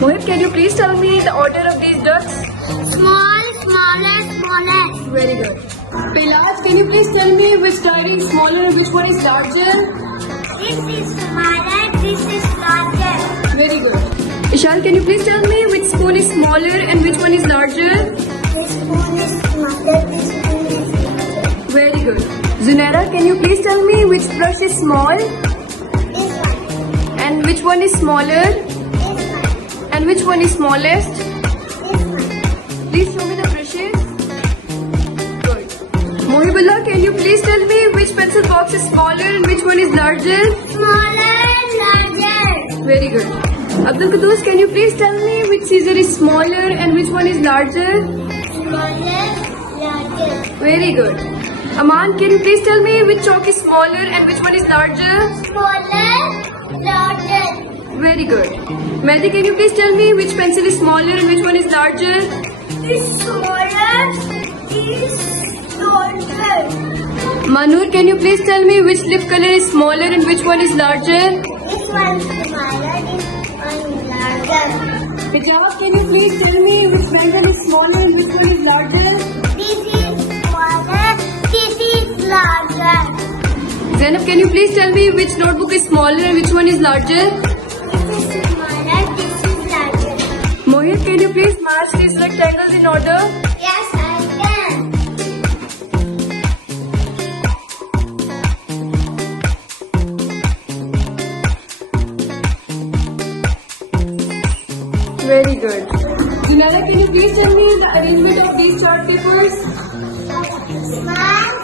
Mohit, can you please tell me the order of these ducks? Small, smallest, smallest. Very good. Pilaj, can you please tell me which diary is smaller and which one is larger? This is smaller, this is larger. Very good. Ishal, can you please tell me which spoon is smaller and which one is larger? This spoon is smaller, this spoon is larger. Very good. Zunaira, can you please tell me which brush is small This one, and which one is smaller this one, and which one is smallest? this one. Please show me the brushes. Good. Mohibullah, can you please tell me which pencil box is smaller and which one is larger? Smaller, larger. Very good. Abdul Qudus, can you please tell me which scissor is smaller and which one is larger? Smaller, larger. Very good. Aman, can you please tell me which chalk is smaller and which one is larger? Smaller, larger. Very good. Mehdi, can you please tell me which pencil is smaller and which one is larger? This smaller, this larger. Manur, can you please tell me which lip color is smaller and which one is larger? This one is smaller, this one is larger. Hijab, can you please tell me which pencil is smaller and which one is larger? This is smaller, this is larger. Zainab, can you please tell me which notebook is smaller and which one is larger? This is smaller, this is larger. Mohit, can you please match these rectangles in order? Yes, I can. Very good. Junala, can you please tell me the arrangement of these chart papers? Small,